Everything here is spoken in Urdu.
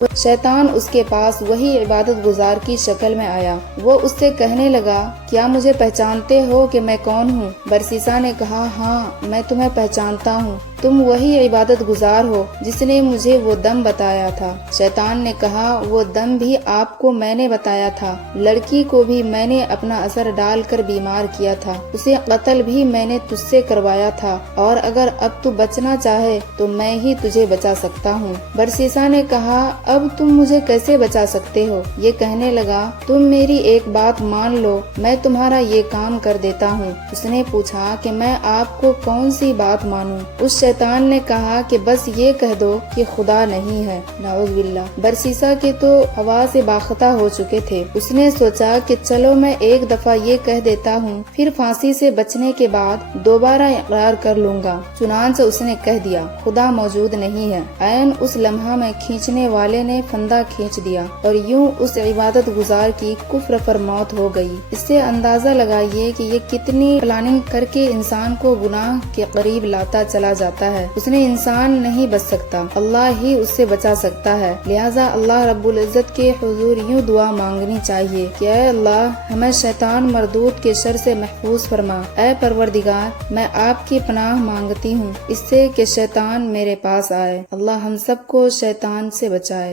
شیطان اس کے پاس وہی عبادت گزار کی شکل میں آیا۔ وہ اس سے کہنے لگا، کیا مجھے پہچانتے ہو کہ میں کون ہوں؟ برسیسا نے کہا، ہاں میں تمہیں پہچانتا ہوں، تم وہی عبادت گزار ہو جس نے مجھے وہ دم بتایا تھا۔ شیطان نے کہا، وہ دم بھی آپ کو میں نے بتایا تھا، لڑکی کو بھی میں نے اپنا اثر ڈال کر بیمار کیا تھا، اسے قتل بھی میں نے تجھ سے کروایا تھا، اور اگر اب تو بچنا چاہے تو میں ہی تجھے بچا سکتا ہوں۔ برسیسا نے کہا، اب تم مجھے کیسے بچا سکتے ہو؟ یہ کہنے لگا، تم میری ایک بات مان لو، میں تمہارا یہ کام کر دیتا ہوں۔ اس نے پوچھا کہ میں آپ کو کون سی بات مانوں؟ اس شیطان نے کہا کہ بس یہ کہہ دو کہ خدا نہیں ہے۔ نعوذ باللہ۔ برسیسا کے تو ہوا سے باختہ ہو چکے تھے۔ اس نے سوچا کہ چلو میں ایک دفعہ یہ کہہ دیتا ہوں، پھر پھانسی سے بچنے کے بعد دوبارہ اقرار کر لوں گا۔ چنانچہ اس نے کہہ دیا، خدا موجود نہیں ہے۔ عین اس لمحہ میں کھینچنے والے نے پھندا کھینچ دیا اور یوں اس عبادت گزار کی کفر پر موت ہو گئی۔ اس سے اندازہ لگائیے کہ یہ کتنی پلاننگ کر کے انسان کو گناہ کے قریب لاتا چلا جاتا ہے۔ اس نے انسان نہیں بچ سکتا، اللہ ہی اس سے بچا سکتا ہے۔ لہٰذا اللہ رب العزت کے حضور یوں دعا مانگنی چاہیے کہ اے اللہ، ہمیں شیطان مردود کے شر سے محفوظ فرما۔ اے پروردگار، میں آپ کی پناہ مانگتی ہوں اس سے کہ شیطان میرے پاس آئے۔ اللہ ہم سب کو شیطان سے بچائے۔